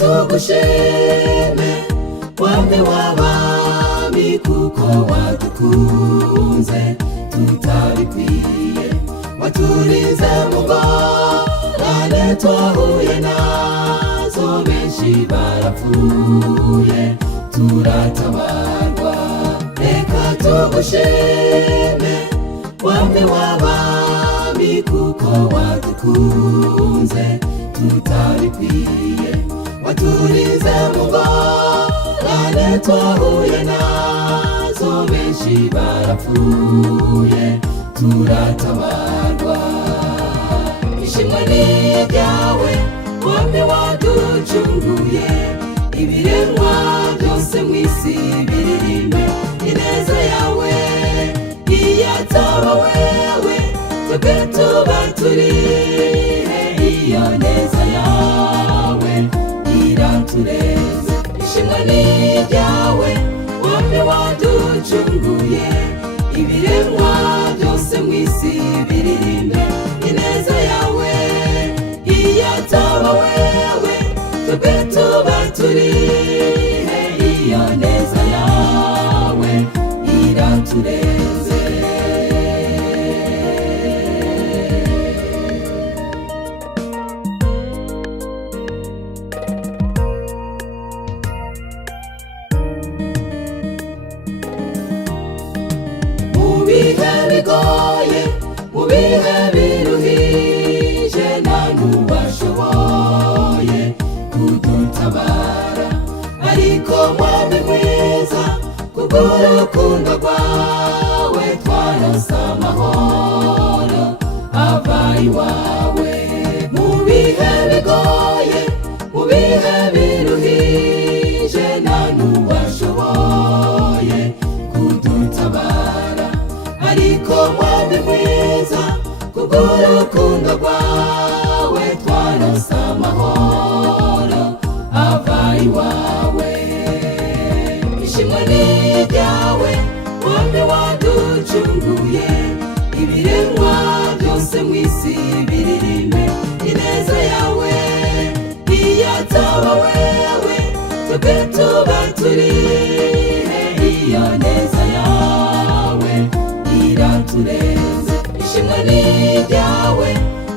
tugushime Mwami w'abami kuko wadukunze tutabikwiye waturinze mu ngorane twahuye nazo benshi barapfuye turatabarwa reka tugushime Mwami w'abami kuko wadukunze tutabikwiye waturinze mu ngorane twahuye nazo benshi barapfuye turatabarwa ishimwe ni ryawe Mwami waducunguye ibiremwa byose mw'isi biririmbe ineza yawe iyataba wewe twebwe tuba turihe iyo neza yawe iratureze ishimwe ni ryawe Mwami waducunguye ibiremwa byose mw'isi biririmbe ineza yawe iyataba wewe twebwe tuba turihe iyo neza yawe iratureze bigoye mu bihe biruhije nta n'uwashoboye kudutabara ariko Mwami mwiza kubw'urukundo rwawe twaronse amahoro ava iwawe mu bihe bigoye mu bihe biruhije nta n'uwashoboye kudutabara ariko Mwami mwiza kubw'urukundo rwawe twaronse amahoro ava iwawe ishimwe ni ryawe Mwami waducunguye ibiremwa byose mw'isi biririmbe ineza yawe iyataba wewe twebwe tuba turihe iyo neza yawe iratureze ishimwe ni ryawe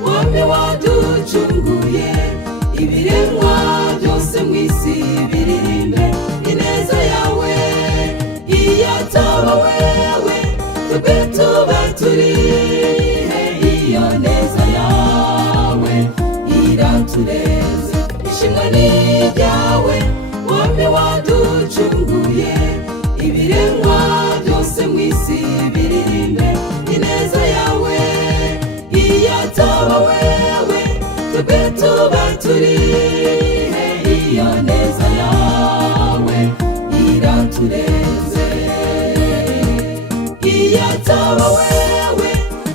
Mwami waducunguye ibiremwa byose mw'isi biririmbe ineza yawe iyataba wewe twebwe tuba turihe iyo neza yawe iratureze ishimwe ni ryawe Mwami waducunguye ibiremwa byose mw'isi biririmbe ineza yawe iyataba wewe twebwe tuba turihe iyo neza yawe iratureze iyataba wewe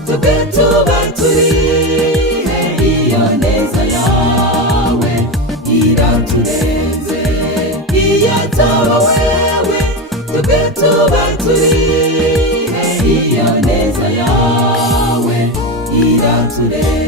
twebwe tuba turihe iyo neza yawe iratureze iyataba wewe twebwe tuba turihe iyo neza yawe iratureze